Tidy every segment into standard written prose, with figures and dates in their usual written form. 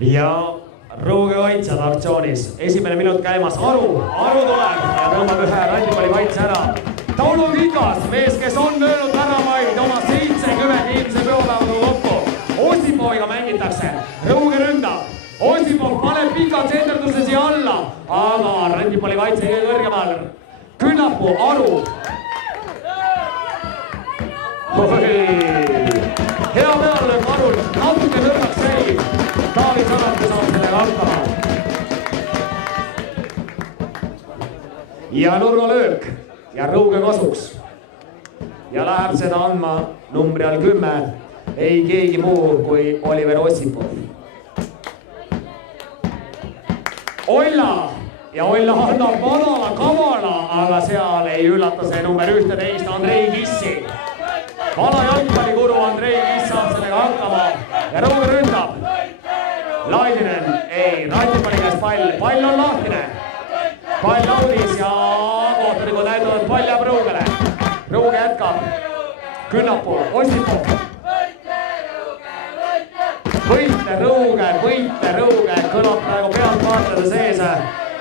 ja Rõuge kaitsjad aktsioonis. Esimene minut käimas, Aru tuleb ja tõmbab ühe randipalli kaitse ära. Tauno Kikas, mees, kes on löönud väravaid oma 70 eelmise pühapäevaga kokku. Osipoviga mängitakse, Rõuge ründab. Osipov paneb pika tsenderduse siia alla, aga randipalli kaitse kõige kõrgemal. Künnapuu, Aru. Hea pealöök Arul, natuke nõrgaks jäi. Taavi Sarapuu saab sellega hakkama. Ja nurgalöök ja Rõuge kasuks. Ja läheb seda andma numbri all 10. Ei keegi muu kui Oliver Osipov. Olla ja Olla annab madala kavala, aga seal ei üllata see number 11 Andrei Kissi. Vana jalgpallikuru Andrei Kiss saab sellega hakkama ja Rõuge ründab. Laidinen, ei, randipalli käes pall on lahtine. Pall laudis ja kohtunikud näitavad, pall jääb Rõugele. Rõuge jätkab. Künnapuu, Osipov. Võitle Rõuge, kõlab praegu pealt vaatade sees.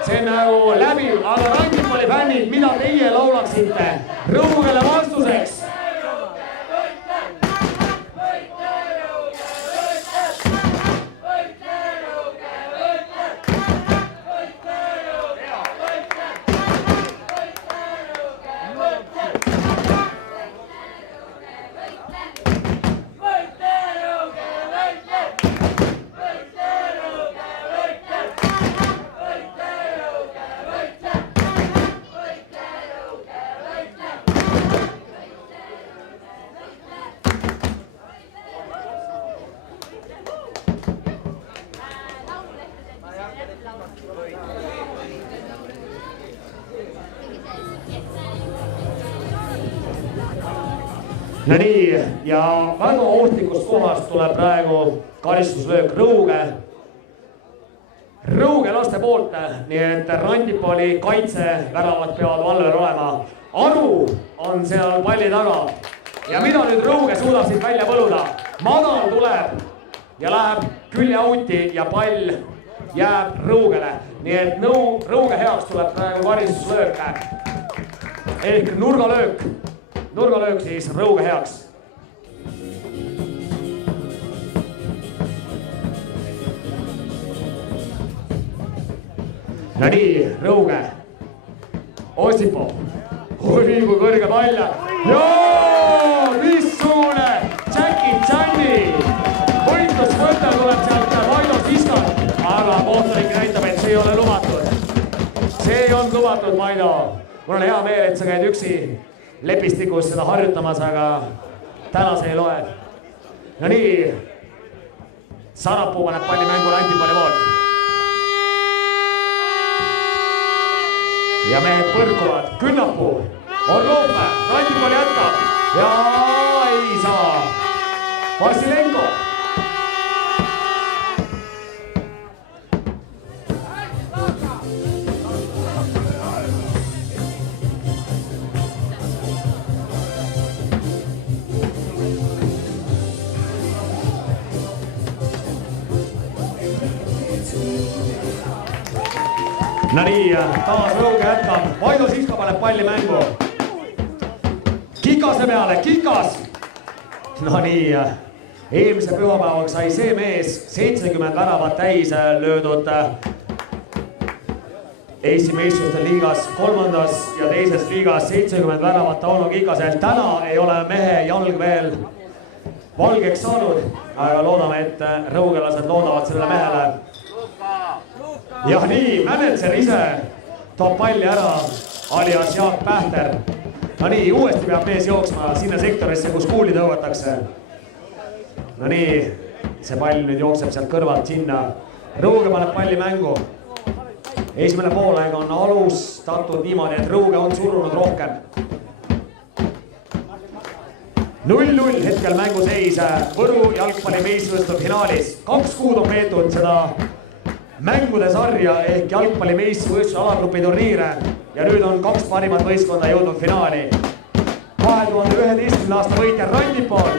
See on nagu läbiv, aga randipalli fännid, mida teie laulaksite Rõugele vastuseks? No nii, ja väga ohtlikust kohast tuleb praegu karistuslöök Rõuge laste poolt, nii et randipalli kaitse väravad peavad valvel olema. Aru on seal palli taga ja mida nüüd Rõuge suudab siit välja põluda? Madal tuleb ja läheb külje auti ja pall jääb Rõugele. Nii et Rõuge heaks tuleb praegu karistuslöök ehk nurgalöök siis Rõuge heaks. Ja nii, Rõuge. Osipov. Oi, kui kõrge pall. Joo, missugune Jackie Channi. Võitlusvõte tuleb sealt Vaido Siskalt, aga kohtunik näitab, et see ei ole lubatud. See ei on lubatud, Vaido. Mul on hea meel, et sa käid üksi lepistikus seda harjutamas, aga täna see ei loe. Ja nii, Sarapuu paneb palli mängu randipalli poolt. Ja mehed põrkuvad, Künnapuu, Orlove, randipalli jätkab ja ei saa. Vasilenko. No nii, taas Rõuge jätkab. Vaido Siska paneb palli mängu. Kikase peale, Kikas. No nii, eelmise pühapäevaga sai see mees 70 väravat täis löödud Eesti meistrite liigas 3. ja 2. liigas 70 väravat Tauno Kikaselt. Täna ei ole mehe jalg veel valgeks saanud, aga loodame, et rõugelased loodavad sellele mehele. Ja nii, mänetser ise toob palli ära, alias Jaak Pähter. No nii, uuesti peab mees jooksma sinna sektorisse, kus kuuli tõuvatakse. No nii, see pall nüüd jookseb sealt kõrvalt sinna. Rõuge paneb palli mängu. Esimene poolaeg on alustatud niimoodi, et Rõuge on surunud rohkem. 0-0 hetkel mänguseis Võru jalgpalli meistrivõistluste finaalis. 2 kuud on peetud seda mängude sarja ehk jalgpalli meistrivõistluse alagrupi turniire ja nüüd on 2 parimat võistkonda jõudnud finaali. 2011. aasta võitja Randipol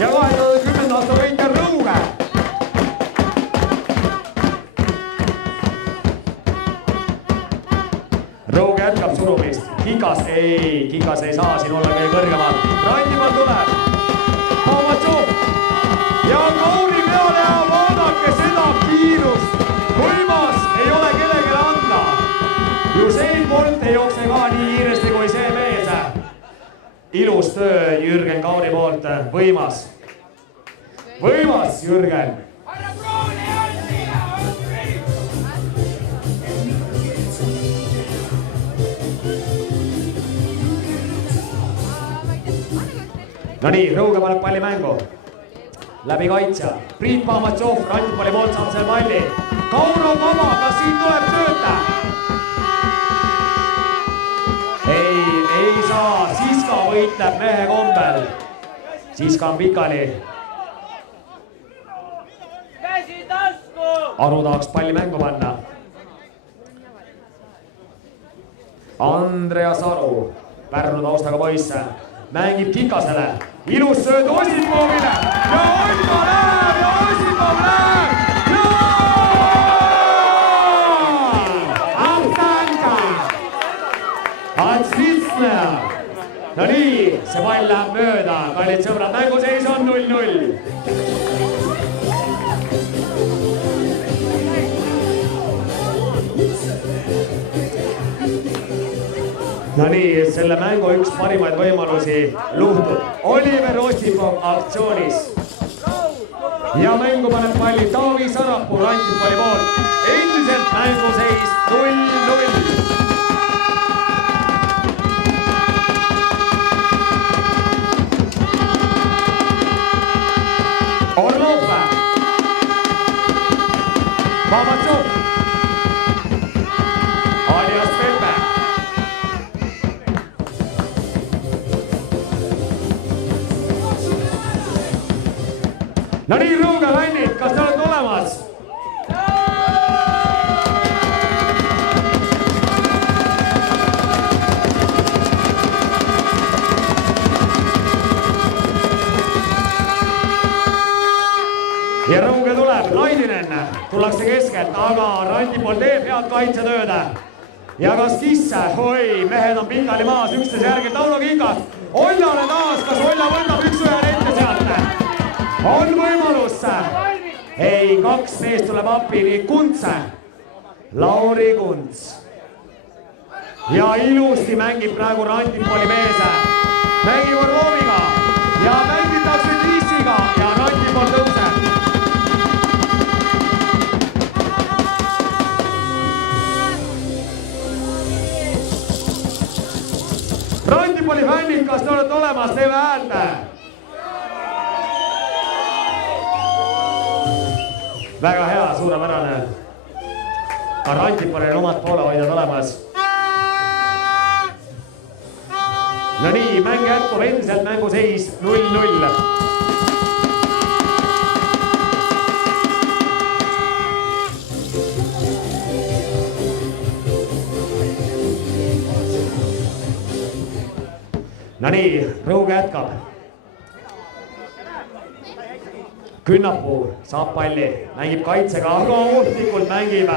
ja 2010. aasta võitja Rõuge. Kikas, ei, Kikas ei saa siin olla kõige kõrgemal. Randipall tuleb. Pavatšov. Ja Kauri peale ja vaadake seda kiirust. Võimas ei ole kellegile anda. Usain Bolt ei jookse ka nii kiiresti kui see mees. Ilus töö Jürgen Kauri poolt. Võimas. Võimas, Jürgen. No nii, Rõuge paneb palli mängu. Läbi kaitsja. Priit Pamatšov, randipalli poolt saab selle palli. Kaur on vaba, kas siit tuleb sööta? Ei saa. Siska võitleb mehe kombel. Siska on pikali. Aru tahaks palli mängu panna. Andreas Aru, Pärnu taustaga poisse. Mängib Kikasele. Ilus sööd Osipovile. Ja Osipo läheb ja Osipov läheb. Ahtanka. Atsvitsneja. No nii, see pall läheb mööda. Kallid sõbrad, mänguseis on 0-0. No nii, selle mängu üks parimaid võimalusi luhtub. Oliver Osipov aktsioonis. Ja mängu paneb palli Taavi Sarapuu randipalli poolt. Endiselt mänguseis 0-0. Orlov. Pamatšov. Alias Pepe. No nii, Rõuge Vännid, kas te olete olemas? Ja Rõuge tuleb, Laidinen, tullakse keskelt, aga Randipall teeb head kaitsetööd. Ja kas Kisse, oi, mehed on pikali maas, üksteise järgi Tauno Kikas. Ollale taas, kas Olla võtab üks ühe ette sealt? On võimalus. Ei, kaks meest tuleb appi, nii Kuntse. Lauri Kunts. Ja ilusti mängib praegu Randipalli mees. Mängib Orloviga ja mängitakse Kissiga ja Randipall tõuseb. Randipalli fännid, kas te olete olemas, teeme häälde? Väga hea, suurepärane. Ka Randipallil on omad poolehoidjad olemas. No nii, mäng jätkub endiselt mänguseis 0-0. No nii, Rõuge jätkab. Künnapuu saab palli, mängib kaitsega, aga ohtlikult mängib.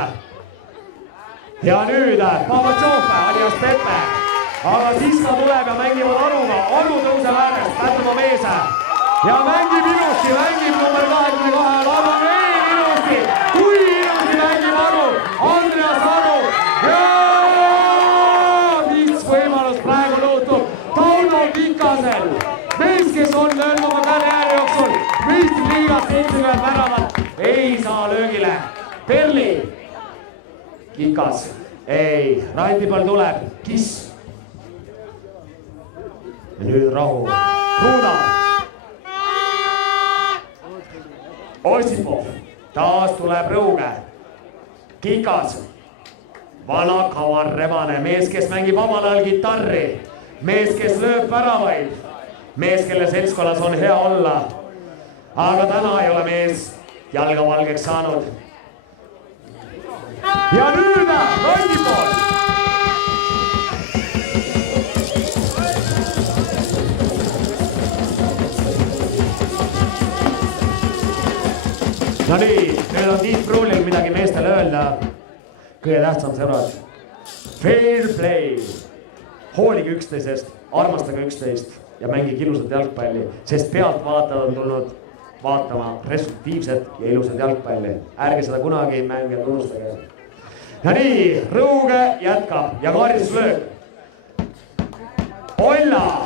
Ja nüüd Pavatšov, alias Pepe. Aga Siska tuleb ja mängivad Aruga. Aru tõuseb äärest, Pärnumaa mees. Ja mängib ilusti, mängib number 22. Aru veel ilusti. Kui ilusti mängib Aru. Andreas Aru. Ja mis võimalus praegu luutub. Tauno Kikasel. Mees, kes on löönud oma karjääri jooksul. Meistriliigas 70 väravat. Ei saa löögile. Perli. Kikas. Ei, Randipall tuleb. Kiss. Ja nüüd rahu. Kruuna. Osipov. Taas tuleb Rõuge. Kikas. Vana kavar rebane. Mees, kes mängib omal ajal kitarri. Mees, kes lööb väravaid. Mees, kelle seltskonnas on hea olla. Aga täna ei ole mees jalga valgeks saanud. Ja nüüd Randipall. No nii, nüüd on Tiit Pruulil midagi meestele öelda. Kõige tähtsam sõbrad. Fair play. hoolige üksteisest, armastage üksteist ja mängige ilusat jalgpalli, sest pealtvaatajad on tulnud vaatama resultatiivset ja ilusat jalgpalli. Ärge seda kunagi mängijad unustage. Ja nii, Rõuge jätkab ja karistuslöök. Olla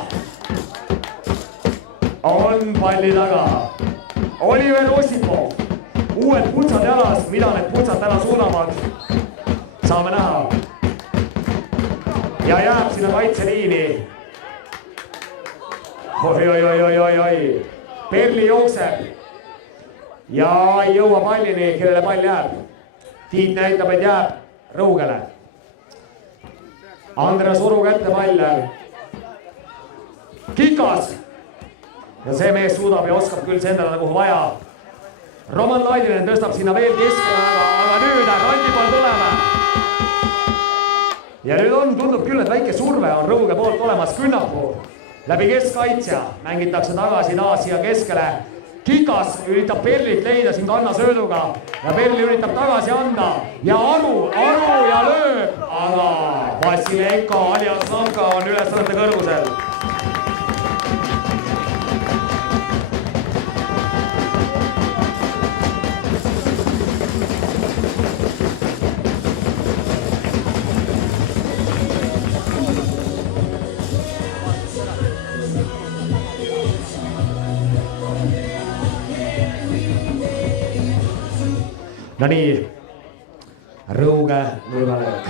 on palli taga. Oliver Ossipov, uued putsad jalas, mida need putsad täna suudavad, saame näha. Ja jääb sinna kaitseliini. Oi. Perli jookseb ja ei jõua pallini, kellele pall jääb. Tiit näitab, et jääb Rõugele. Andres Uru kätte pall. Kikas. Ja see mees suudab ja oskab küll sendada kuhu vaja. Roman Laidinen tõstab sinna veel keskele, aga nüüd randipall tulema. Ja nüüd tundub küll, et väike surve on Rõuge poolt olemas. Künnapuu läbi keskkaitsja mängitakse tagasi taas siia keskele. Kikas üritab Perlit leida siin kannasööduga ja Perli üritab tagasi anda ja Aru ja lööb, aga Vassilenko alias Lanka on ülesannete kõrgusel. No nii, Rõuge nurgalöök.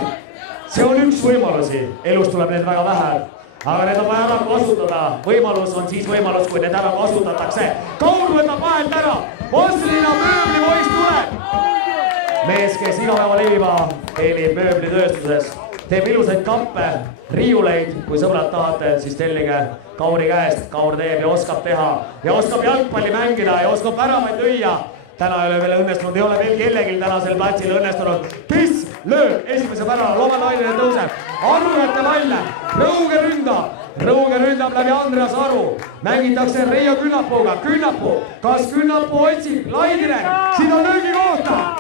See on üks võimalusi, elus tuleb need väga vähe, aga need on vaja ära kasutada. Võimalus on siis võimalus, kui need ära kasutatakse. Kaur võtab vahelt ära, Vassilina mööblipoiss tuleb. Mees, kes igapäeva leiva teenib mööblitööstuses, teeb ilusaid kappe, riiuleid, kui sõbrad tahate, siis tellige Kauri käest. Kaur teeb ja oskab teha ja oskab jalgpalli mängida ja oskab väravaid lüüa. Täna ei ole veel õnnestunud, ei ole veel kellegil tänasel platsil õnnestunud. Kes lööb esimese pärana, Loman Laidinen tõuseb. Aru jätte palle, Rõuge ründab läbi Andreas Aru. Mängitakse Reijo Künnapuuga, Künnapuu. Kas Künnapuu otsib Laidinen? Siin on löögi kohta.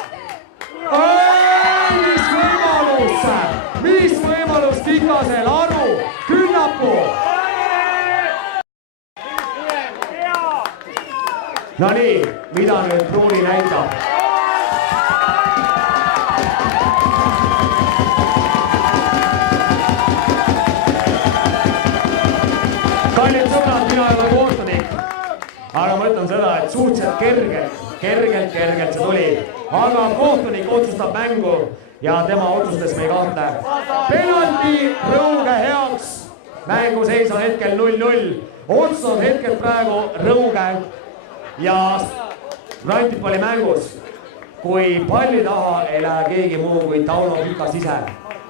Mis võimalus Kikasel, Aru, Künnapuu. No nii, mida nüüd Pruuni näitab? Kallid sõbrad, mina ei ole kohtunik, aga ma ütlen seda, et suhteliselt kergelt see tuli. Aga kohtunik otsustab mängu ja tema otsustas me ei kahtle. Penalti Rõuge heaks. Mänguseis on hetkel 0-0. Otsus on hetkel praegu Rõuge ja randipalli mängus, kui palli taha ei lähe keegi muu kui Tauno Kikas ise.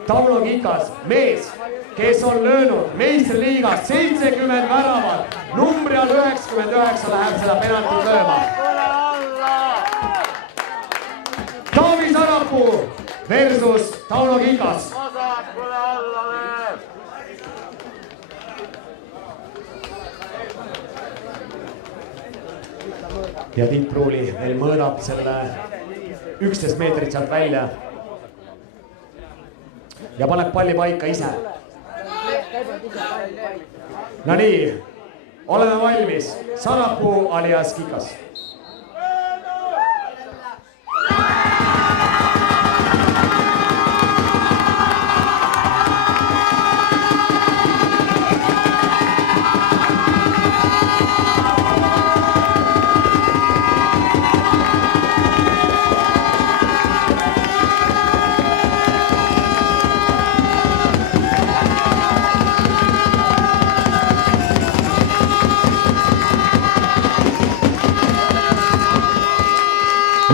Tauno Kikas, mees, kes on löönud meistriliigas 70 väravat, numbri all 99 läheb seda penaltit lööma. Taavi Sarapuu versus Tauno Kikas. Ja Tiit Pruuli veel mõõdab selle 11 meetrit sealt välja ja paneb palli paika ise. No nii, oleme valmis. Sarapuu alias Kikas.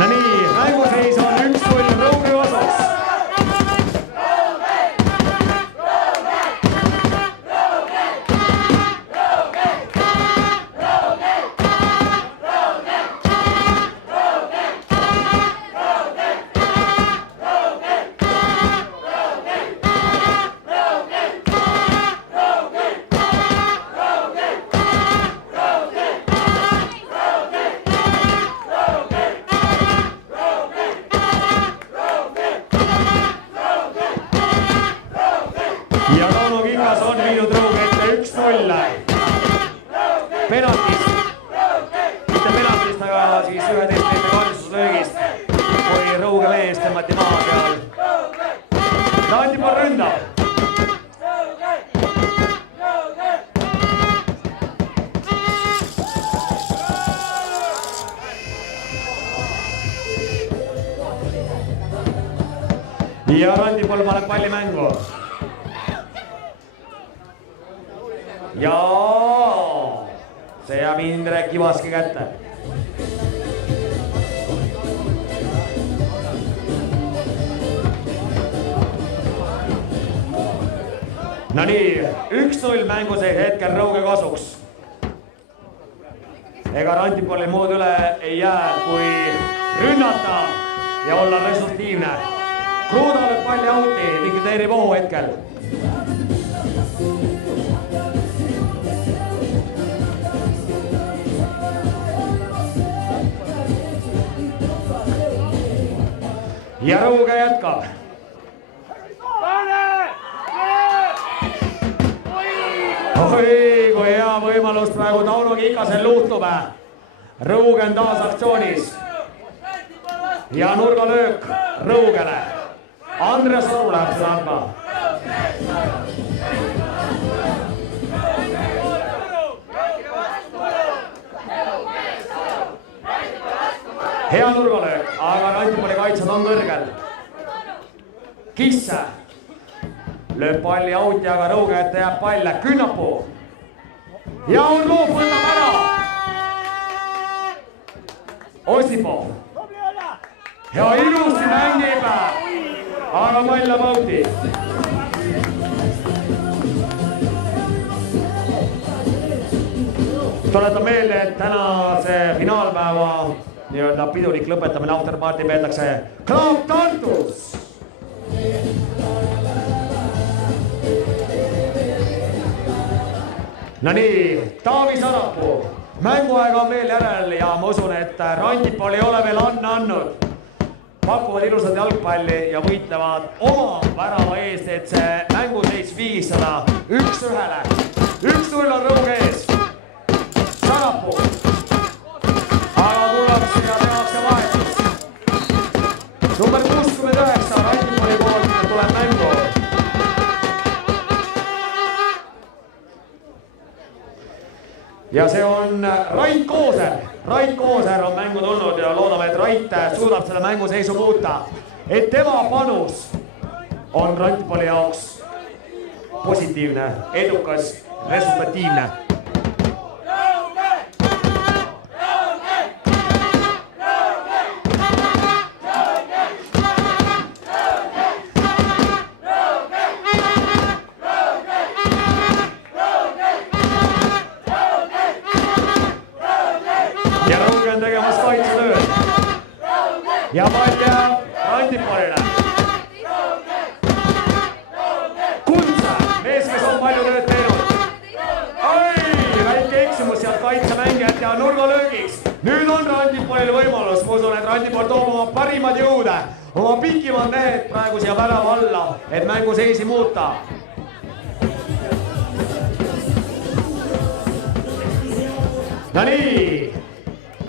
No nii, mänguseis on 1-0 Rõuge osas. penaltist. Mitte penaltist, aga siis 11 meetri karistuslöögist, kui Rõuge mees tõmmati maa seal. Randipall ründab. Ja Randipall paneb palli mängu. Ja see jääb Indrek Ivaski kätte. No nii, 1-0 mänguseis hetkel Rõuge kasuks. Ega Randipallil muud üle ei jää, kui rünnata ja olla resultiivne. Kruuda lööb palli auti, likvideerib ohu hetkel. Ja Rõuge jätkab. Oi, kui hea võimalus praegu Tauno Kikasel luhtub. Rõuge on taas aktsioonis. Ja nurgalöök Rõugele. Andres Oru läheb seda andma. Hea nurgalöök, aga Randipalli kaitsjad on kõrgel. Kisse lööb palli auti, aga Rõuge ette jääb pall. Künnapuu. Ja Orlov võtab ära. Osipov. Ja ilusti mängib. Aga pall läheb auti. Tuletan meelde, et tänase finaalpäeva nii-öelda pidulik lõpetamine afterparty peetakse Klaap Tartus. No nii, Taavi Sarapuu. Mänguaega on veel järel ja ma usun, et Randipall ei ole veel andnud. Pakuvad ilusat jalgpalli ja võitlevad oma värava eest, et see mänguseis 500 1-1. 1-0 on Rõuge ees. Sarapuu. Aga tullakse ja tehakse vahetus. Number 69 Randipalli poolt tuleb mängu. Ja see on Rait Kooser. Rait Kooser on mängu tulnud ja loodame, et Rait suudab selle mängu seisu muuta. Et tema panus on Randipalli jaoks positiivne, edukas, resultatiivne. Ja Rõuge on tegemas kaitsetööd. Ja pall jääb Randipallile. Kuntsa, mees, kes on palju tööd teinud. Oi, väike eksimus sealt kaitsemängijat ja nurgalöögiks. Nüüd on Randipallil võimalus. Ma usun, et Randipall toob oma parimad jõude. Oma pikimad mehed praegu siia värava alla, et mängu seisi muuta. No nii.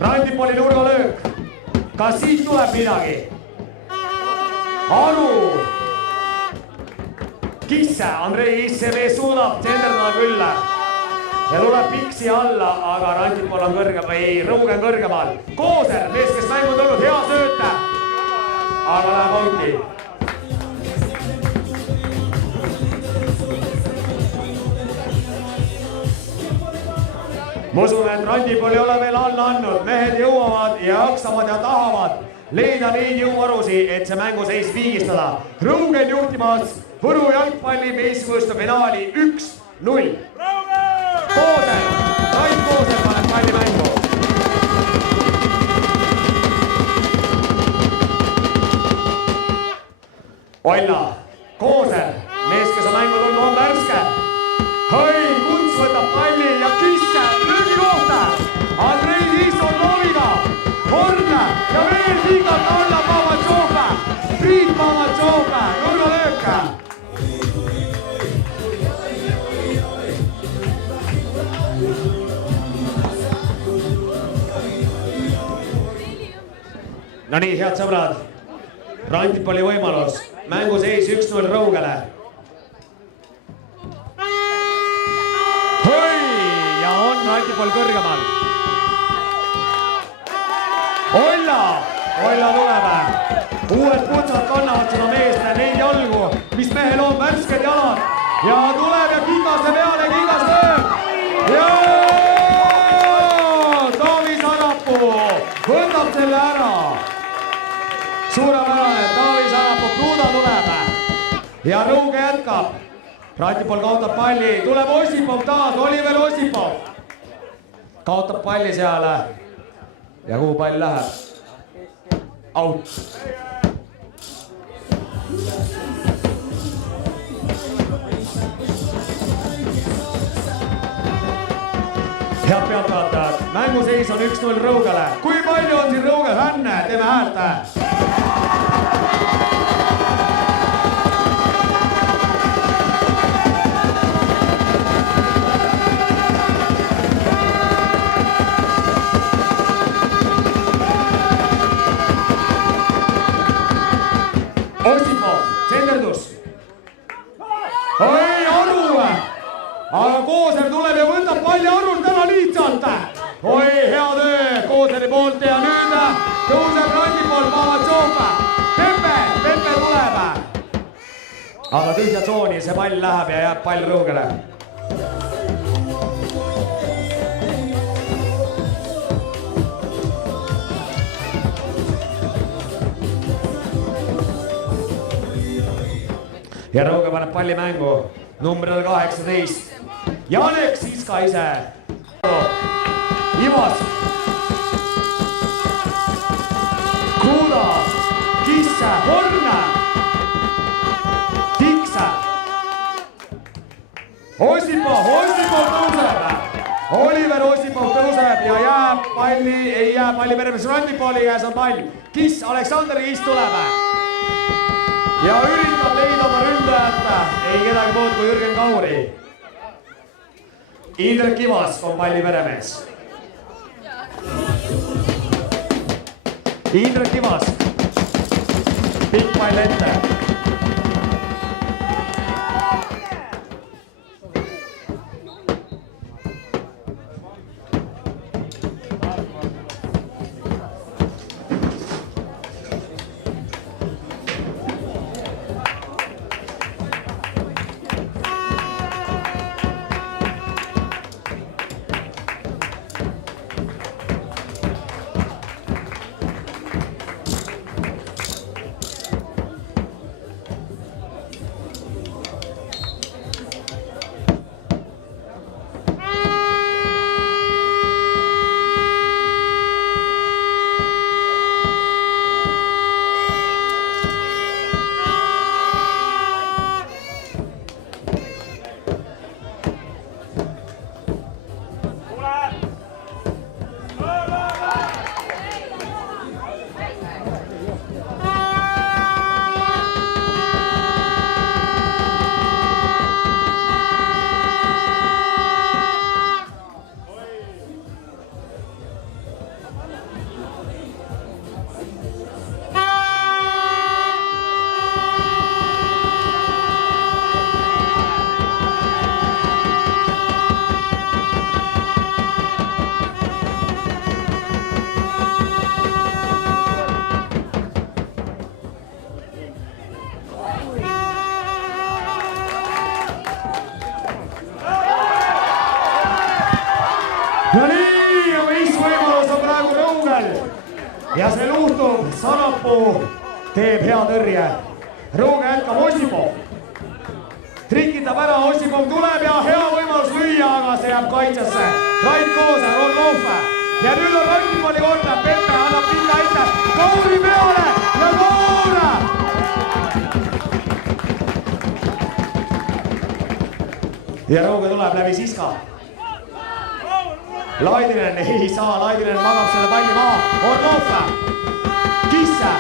Randipalli nurgalöök. Kas siit tuleb midagi? Aru. Kisse, Andrei Issevee suudab tsenderdada küll. Ja tuleb piksi alla, aga Randipall on kõrgem või Rõuge on kõrgemal. Kooser, mees, kes mängu tulnud, hea sööte. Aga läheb auti. Ma usun, et Randipall ei ole veel alla andnud. Mehed jõuavad ja jaksavad ja tahavad leida neid jõuvarusi, et see mänguseis viigistada. Rõuge on juhtimas Võru jalgpalli meistrivõistluste finaali 1-0. Kooser, Rait Kooser paneb palli mängu. Olla, Kooser, mees, kes on mängu tulnud, on värske. Hõi, Kunts võtab palli ja Kisse löögi kohta. Andrei Liis on looviga. Horne ja veel pikalt alla Pavatšova. Priit Pavatšova, nurgalööka. No nii, head sõbrad. Rantipalli võimalus. Mängu seis 1-0 Rõugele. Hõi! Ja on Rantipall kõrgemal. Olla tuleb. Uued kutsad kannavad seda meeste neid jalgu, mis mehel on värsked jalad. Ja tuleb ja Kikase peale, Kikas lööb. Ja Taavi Sarapuu võtab selle ära. Suurepärane, Taavi Sarapuu, Kruuda tuleb. Ja Rõuge jätkab. Rantipall kaotab palli, tuleb Ossipov taas, Oliver Ossipov. Kaotab palli seal. Ja kuhu pall läheb? Out. Head pealtvaatajad, mänguseis on 1-0 Rõugele. Kui palju on siin Rõuge fänne? Teeme häält. Ossipov, senderdus. Oi, Aru! Aga Kooser tuleb ja võtab palli Arul täna lihtsalt. Oi, hea töö Kooseri poolt ja nüüd tõuseb Rantipall Pavatsov. Pepe tuleb. Aga tühja tsooni see pall läheb ja jääb pall Rõugele. Ja Rõuge paneb palli mängu numbril 18. Janek Siska ise. Ivas. Kruuda. Kisse. Horne. Tikse. Ossipov tõuseb. Oliver Ossipov tõuseb ja jääb palli, ei jää palli meremees Rantipalli käes on pall. Kiss, Aleksandr Kiss tuleb. Ja üritab leida oma ründajat, ei kedagi muud kui Jürgen Kauri. Indrek Ivas on palli meremees. Indrek Ivas. Pikk pall ette. No nii, mis võimalus on praegu Rõugel. Ja see luhtub, Sarapuu teeb hea tõrje. Rõuge jätkab Ossipov. Trikitab ära, Ossipov tuleb ja hea võimalus lüüa, aga see jääb kaitsesse. Rait Kooser, Orlov. Ja nüüd on Rantipalli korda, Pepe annab pinda ette. Kauri peale ja Kaur! Ja Rõuge tuleb läbi Siska. Laidinen ei saa, Laidinen magab selle palli maha. Orlov. Kisse.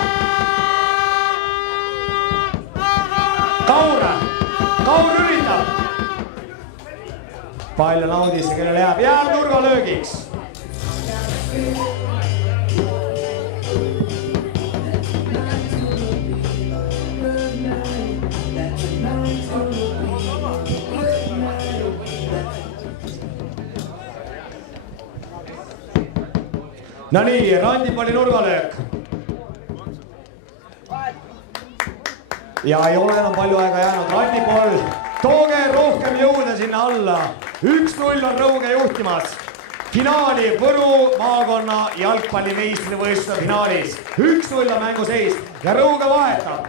Kaur üritab. Pall on audisse, kellele jääb nurgalöögiks. No nii, Randipalli nurgalöök. Ja ei ole enam palju aega jäänud. Randipall, tooge rohkem jõude sinna alla. 1-0 on Rõuge juhtimas. Finaali Võru maakonna jalgpallimeistrivõistluse finaalis. 1-0 on mänguseis ja Rõuge vahetab.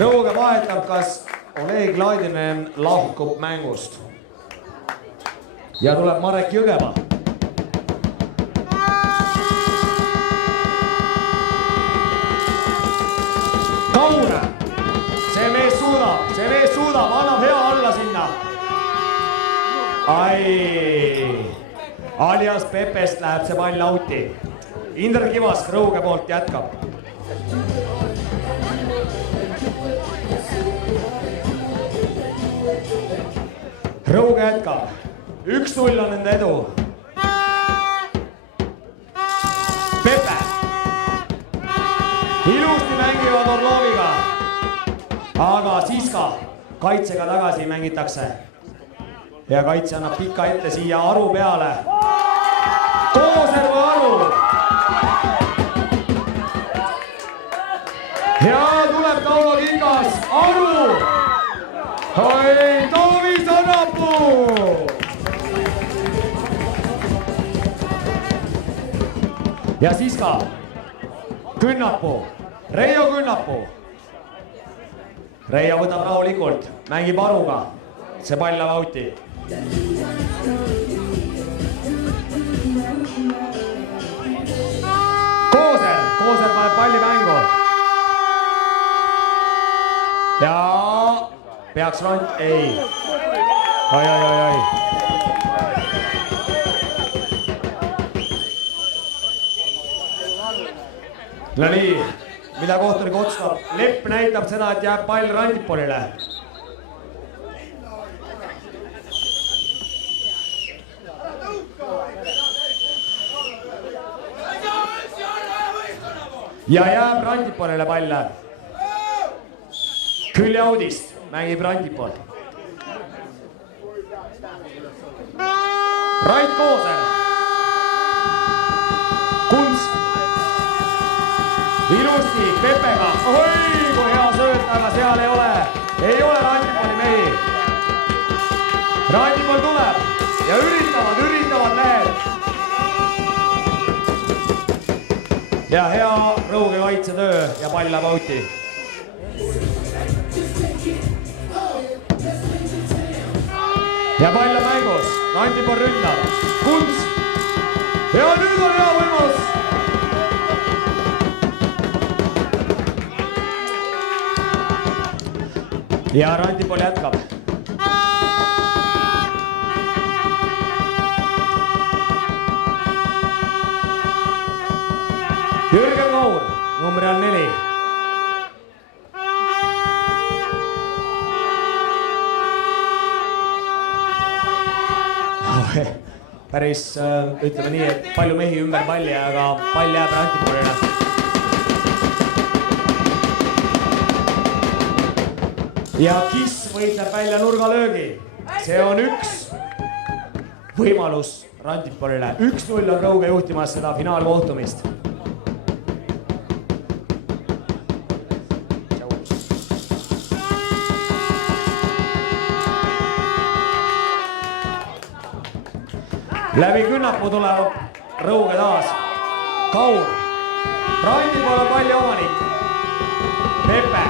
Rõuge vahetab, kas Oleg Laidinen lahkub mängust. Ja tuleb Marek Jõgeva. Kaur, see mees suudab, annab hea alla sinna. Ai, alias Pepest läheb see pall auti. Indrek Ivask Rõuge poolt jätkab. Rõuge jätkab. 1-0 on nende edu. Pepe. Ilusti mängivad Orloviga. Aga Siska kaitsega tagasi mängitakse. Ja kaitse annab pika ette siia Aru peale. Kooser või Aru. Ja tuleb Tauno Kingas. Aru. Oi, Toomi Sannapuu. Ja Siska. Künnapuu. Reijo Künnapuu. Reijo võtab rahulikult. Mängib Aruga. See pall läheb auti. Kooser paneb palli mängu. Ja peaks rand... Ei. Oi. No nii, mida kohtunik otsustab? Lepp näitab seda, et jääb pall Randipolile. Ja jääb Randipolile palle. Külje Audist mängib Randipol. Rait Kooser. Kunts. Ilusti Pepega. Oi, kui hea sööt, aga seal ei ole Randipoli mehi. Randipol tuleb ja üritavad mehed. Ja hea Rõuge kaitsetöö ja pall läheb auti. Ja pall on mängus. Randipol ründab. Kunts. Ja nüüd on hea võimalus. Ja Randipol jätkab. Jürgen Kaur, number 4. Päris, ütleme nii, et palju mehi ümber palli, aga pall jääb Randipolile. Ja Kiss võitleb välja nurgalöögi. See on üks võimalus Randipolile. 1-0 on Rõuge juhtimas seda finaalkohtumist. Läbi Künnapuu tuleb Rõuge taas. Kaur. Randipol on palli omanik. Pepe.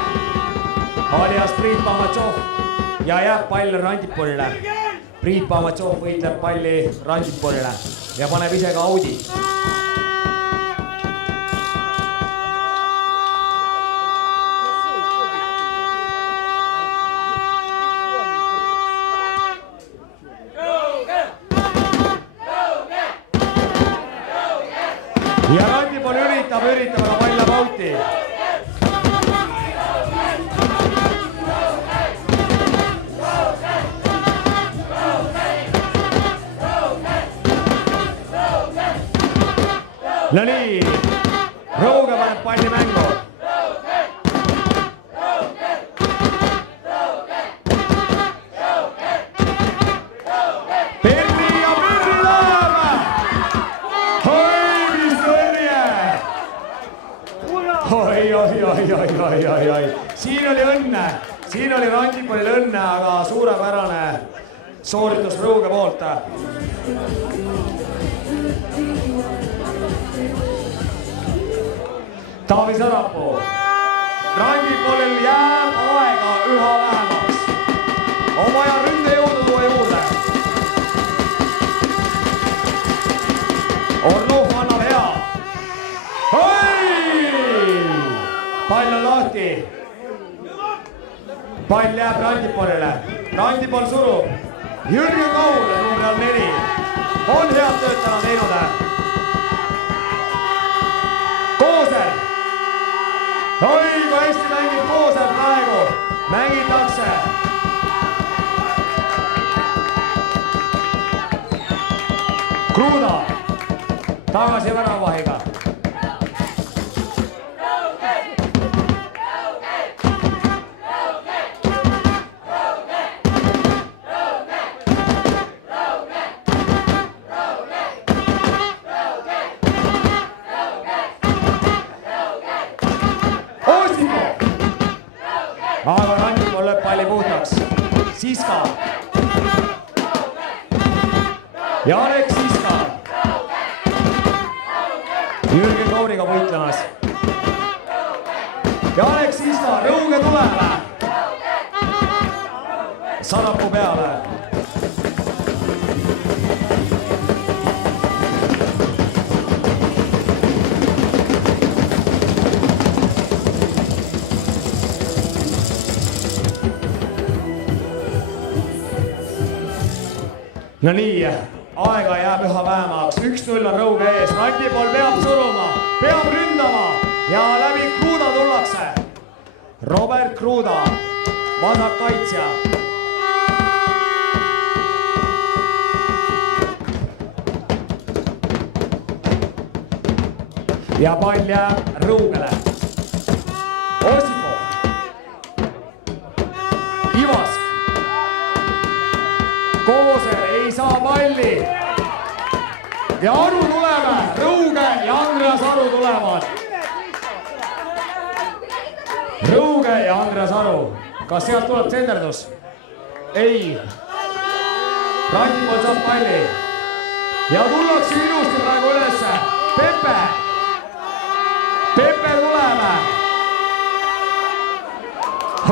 Alias Priit Pamatšov. Ja jääb pall Randipolile. Priit Pamatšov võitleb palli Randipolile. Ja paneb ise ka Audi. Ja Randipol üritab, aga pall läheb auti. No nii, Rõuge paneb palli mängu. Perri ja Perri läheb! Oi, mis oi. Siin oli õnne, siin oli Randipolil õnne, aga suurepärane sooritus Rõuge poolt. Taavi Sarapuu. Randipolil jääb aega üha vähemaks. On vaja ründejõudu tuua juurde. Orlov annab hea. Pall on lahti. Pall jääb Randipolile. Randipol surub. Jürgen Kaur, number 4. On head tööd täna teinud. Kooser. Oi, kui hästi mängib Kooser praegu. Mängitakse. Kruuda. Tagasi väravahiga. Aga Randipol lööb palli puhtaks. Siska. Jarek Siska. Jürgen Kauriga võitlemas. Jarek Siska, Rõuge tuleb. Sarapuu peale. No nii, aega jääb üha vähemaks. 1-0 on Rõuge ees. Randipol peab suruma, peab ründama ja läbi Kruuda tullakse. Robert Kruuda, vasak kaitsja. Ja pall jääb Rõugele. Osipov. Ivask. Kooser ei saa palli. Ja Aru tuleme. Rõuge ja Andreas Aru tulevad. Rõuge ja Andreas Aru. Kas sealt tuleb tsenderdus? Ei. Randipol saab palli. Ja tullakse ilusti praegu ülesse. Pepe. Pepe tuleme.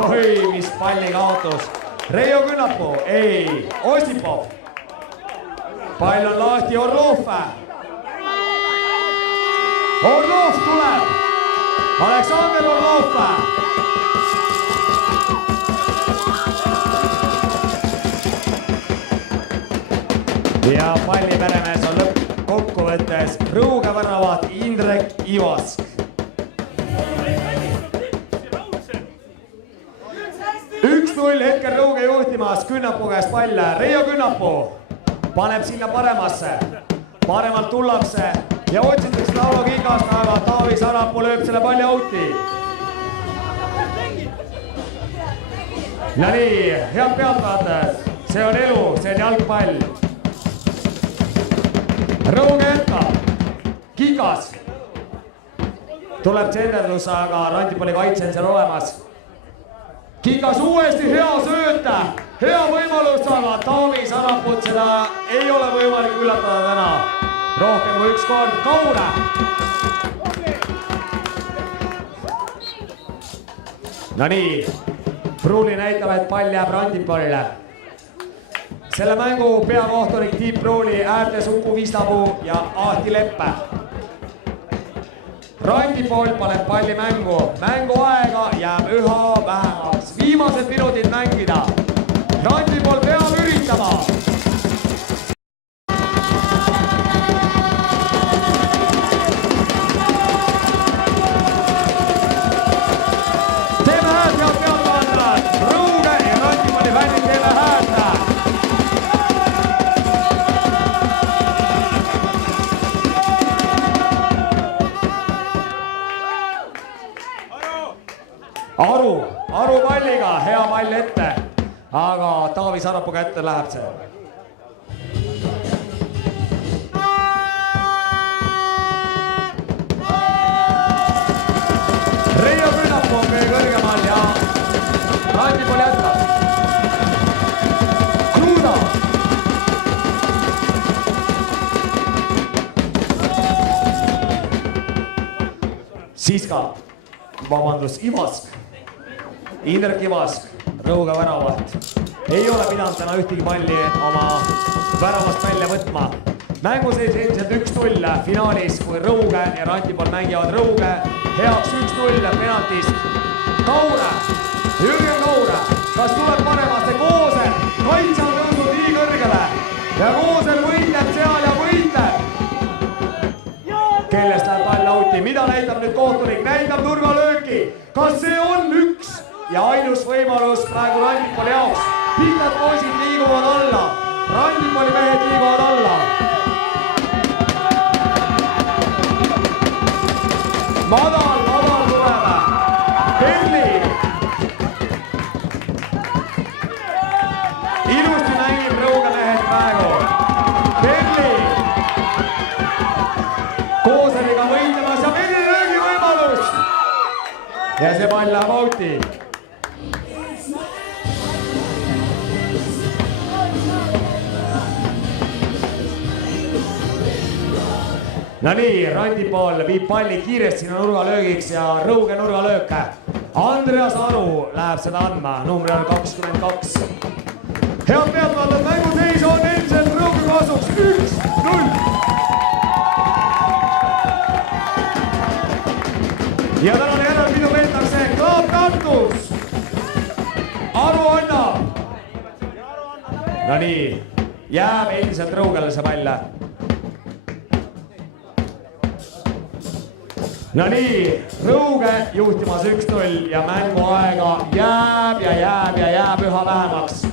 Oi, mis palli kaotus. Reijo Künnapuu, ei, Osipov. Pall on lahti, Orlov. Orlov tuleb. Aleksandr Orlov. Ja palli peremees on lõppkokkuvõttes Rõuge väravad Indrek Ivask. 1-0 hetkel Rõuge juhtimas, Künnapuu käest pall. Reijo Künnapuu paneb sinna paremasse. Paremalt tullakse ja otsitakse Laulo Kingast, aga Taavi Sarapuu lööb selle palli outi. No nii, head pealtvaatajad, see on elu, see on jalgpall. Rõuge jätkab. Kingas. Tuleb tsenderdus, aga Randipoli kaitse on seal olemas. Kingas uuesti hea sööta, hea võimalus saavad Taavi Sarapuud, seda ei ole võimalik üllatada täna. Rohkem kui üks kord, Kaure. No nii, Pruuli näitab, et pall jääb Randipolile. Selle mängu peakohtunik Tiit Pruuli, Äärte Suku Vistapuu ja Ahti Leppe. Randipol paneb palli mängu. Mänguaega jääb üha vähemaks. Viimased minutid mängida. Randipol peab üritama. Teeme häält, head pealtvaatajad. Rõuge ja Randipoli fännid teeme häält. Aru palliga, hea pall ette, aga Taavi Sarapuu kätte läheb see. Reijo Siska, vabandust, Ivask. Indrek Ivask, Rõuge väravat. Ei ole pidanud täna ühtegi palli oma väravast välja võtma. Mänguseis endiselt 1-0 finaalis, kui Rõuge ja Rantipall mängivad Rõuge. Heaks 1-0 penaltist. Kaure, Jürgen Kaure, kas tuleb paremaste Koosel? Kaitse on tõusnud nii kõrgele ja Koosel võitleb seal ja võitleb. Kellest läheb pall auti? Mida näitab nüüd kohtunik? Näitab nurgalööki. Kas see on üks ja ainus võimalus praegu Rantipalli jaoks? Pikad poisid liiguvad alla. Rantipalli mehed liiguvad alla. Madal tuleme. Perli. Ilusti mängib Rõuge mehed praegu. Perli. Kooseliga võitlemas ja Perli löögi võimalus. Ja see pall läheb auti. No nii, Rantipall viib palli kiiresti sinna nurgalöögiks ja Rõuge nurgalööke. Andreas Aru läheb seda andma, numbri on 22. Head pealtvaatajad, mänguseis on endiselt Rõuge kasuks 1-0. Ja tänane järelpidu peetakse Klaap Tartus. Aru annab. No nii, jääb endiselt Rõugele see pall. No nii, Rõuge juhtimas 1-0 ja mänguaega jääb üha vähemaks.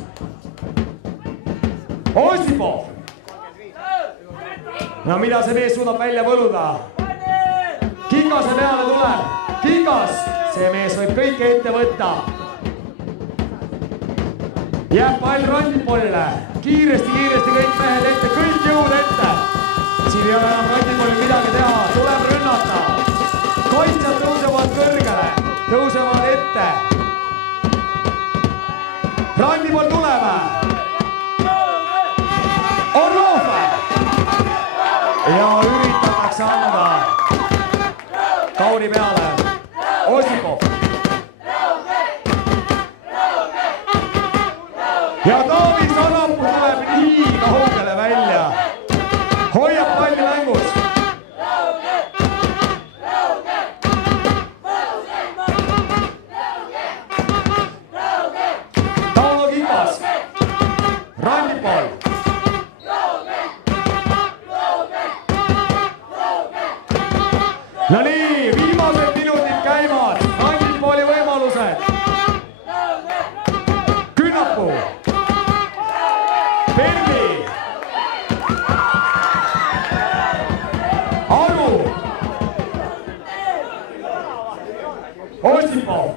Osipov. No mida see mees suudab välja võluda? Kikase peale tuleb. Kikas, see mees võib kõike ette võtta. Jääb pall Rantipallile. Kiiresti kõik mehed ette, kõik jõud ette. Siin ei ole enam Rantipallil midagi teha, tuleb rünnata. Kaitsjad tõusevad kõrgele, tõusevad ette. Rantipall tuleb. Orlov. Ja üritatakse anda Kauri peale. Osipov. Ja Taavi Sarapuu tuleb nii kaugele välja. Hoiab palli mängus. Tauno Kikas. Rantipall. No nii, viimased minutid käivad. Rantipalli võimalused. Künnapuu. Perli. Aru. Osipov.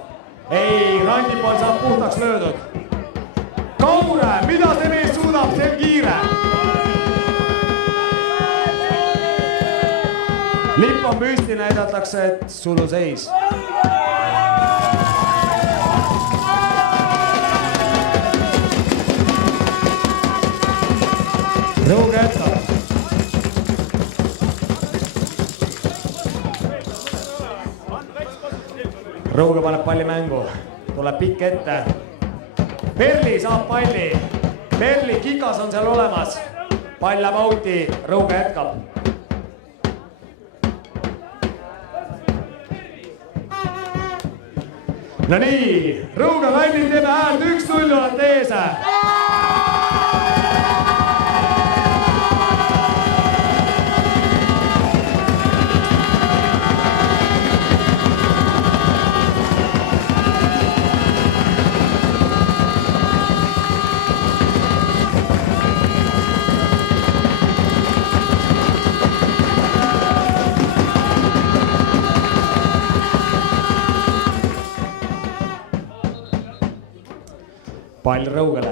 Ei, Rantipall saab puhtaks löödud. Kaure, mida see mees suudab, see on kiire. Lipp on püsti, näidatakse, et suluseis. Rõuge jätkab. Rõuge paneb palli mängu, tuleb pikk ette. Perli saab palli. Perli, Kikas on seal olemas. Pall läheb auti, Rõuge jätkab. No nii, Rõuge väldil teeme häält 1-0 olete ees. Pall Rõugele.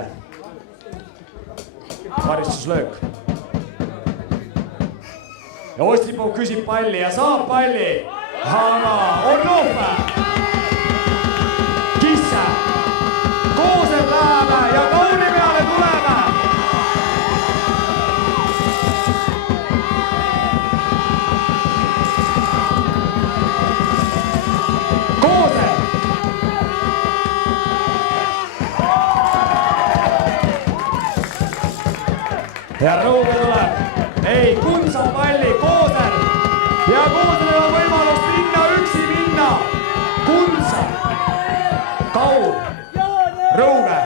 Karistuslöök. Ja Osipov küsib palli ja saab palli. Aga Orlov. Kisse. Koosel läheme ja Kauri peale tuleme. ja Rõuge tuleb. Ei, Kunts on palli, Kooser. Ja Kooseril on võimalus minna, üksi minna. Kunts, Kaur, Rõuge,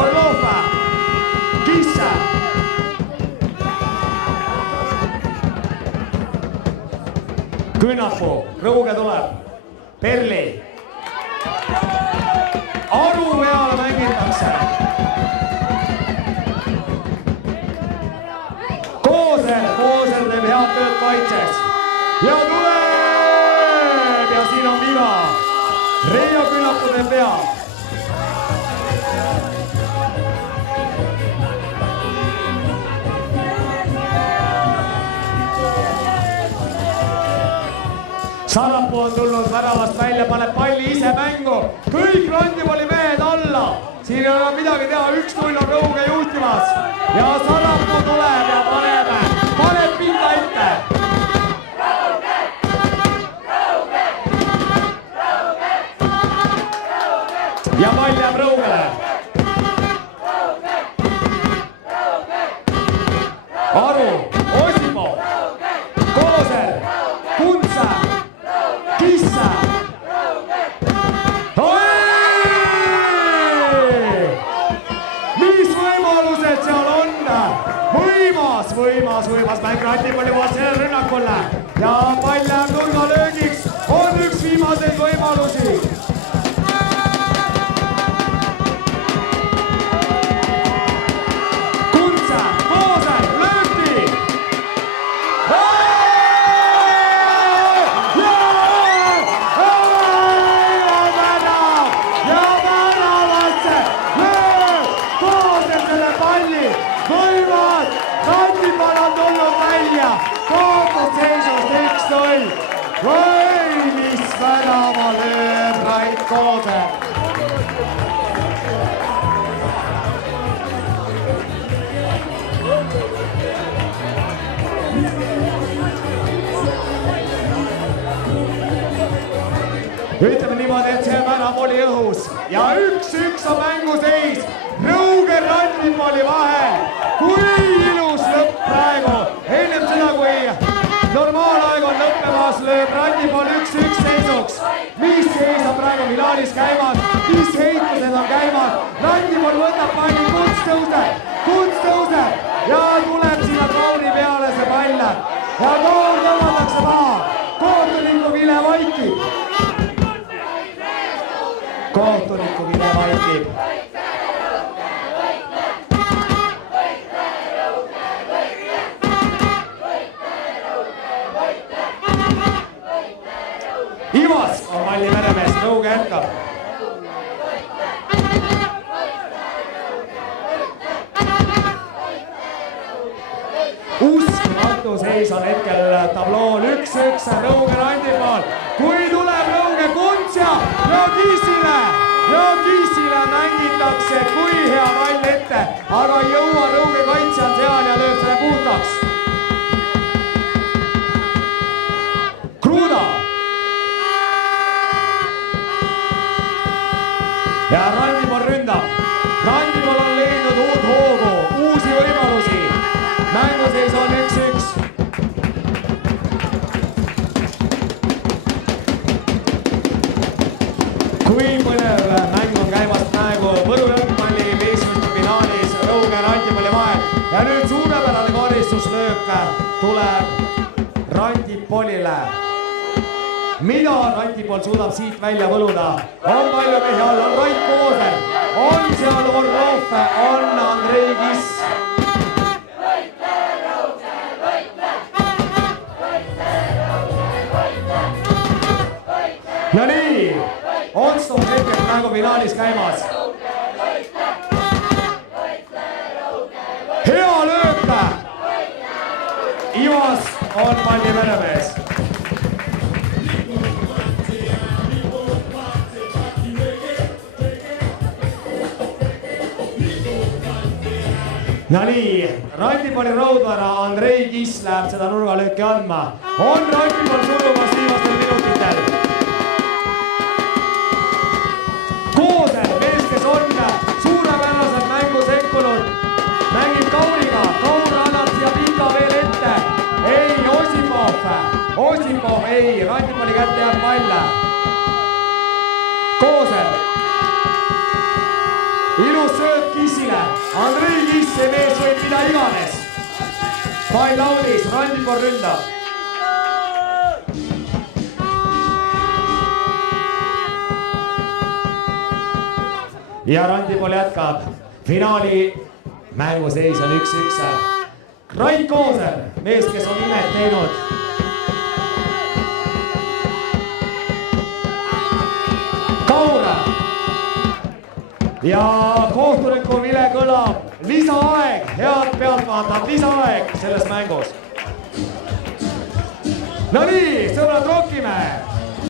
Orlov, Kisse. Künnapuu, Rõuge tuleb. Perli. Aru peale mängitakse. Kooser teeb head tööd kaitses. Ja tuleb! Ja siin on viga. Reijo Künnapuu teeb vea. Sarapuu on tulnud väravast välja, paneb palli ise mängu. Kõik Randipalli mehed alla. Siin ei ole midagi teha, 1-0 on Rõuge juhtimas. Ja Sarapuu tuleb ja paneb pinda ette. Ja pall jääb Rõugele. Aru, Osimo, Kooser, Kuntsa, Kissa. Mis võimalused seal on? Võimas mäng Randipalli poolt selle rünnakulle. Ja pall läheb nurgalöögiks. On üks viimaseid võimalusi. Kuntsa, Kooser, lööki. Ja väravasse lööb Kooser selle palli. Võivad, Randipall on tulnud välja. Kaotusseisust 1-0. Või mis värava lööb Rait Kooser. Ütleme niimoodi, et see värav oli õhus ja 1-1 on mänguseis Rõuge Randipalli vahel. Kui ilus lõpp praegu. Ennem seda, kui normaalaeg on lõppemas, lööb Randipall 1-1 seisuks. Mis seis on praegu Milanis käimas, mis heitused on käimas. Randipall võtab palli, Kunts tõuseb ja tuleb sinna Kauri peale see pall. Ja Kaur tõmmatakse maha. Kohtuniku Vile vaikib. Kohtuniku Vile vaikib. Ivas on palli meremees, Rõuge jätkab. Uskmatu seis on hetkel tablool 1-1 Rõuge Randipall. Kui tuleb Rõuge Kunts ja Kissile mängitakse, kui hea pall ette, aga ei jõua, Rõuge kaitse on seal ja lööb selle puhtaks. Kruda. Ja Randipall ründab. Randipall on leidnud uut hoogu, uusi võimalusi. Mänguseis on 1-1. Kui põnev mäng on käimas praegu Võru jalgpalli meistrivõistlusfinaalis Rõuge Randipalli vahel. Ja nüüd suurepärane karistuslöök tuleb Randipallile. Mida Randipall suudab siit välja võluda? On palju mehi all, on Rait Kooser, on seal Orlov, on Andrei Kiss. Ja nii, otsustub hetkel praegu finaalis käimas. Hea löök! Ivas on palli meremees. No nii, Randipalli raudvara Andrei Kiss läheb seda nurgalööki andma. On Randipall surumas viimastel minutitel. Kooser, mees, kes on suurepäraselt mängu sekkunud, mängib Osipov, ei, Randipoli kätte jääb pall. Koosel. Ilus sööt Kissile. Andrei Kiss, see mees võib mida iganes. Pall audis, Randipol ründab. Ja Randipol jätkab. Finaali mänguseis on 1-1. Rait Koosel, mees, kes on imet teinud. Kaur. Ja kohtuniku vile kõlab. Lisaaeg, head pealtvaatajad, lisaaeg selles mängus. No nii, sõbrad, rokime.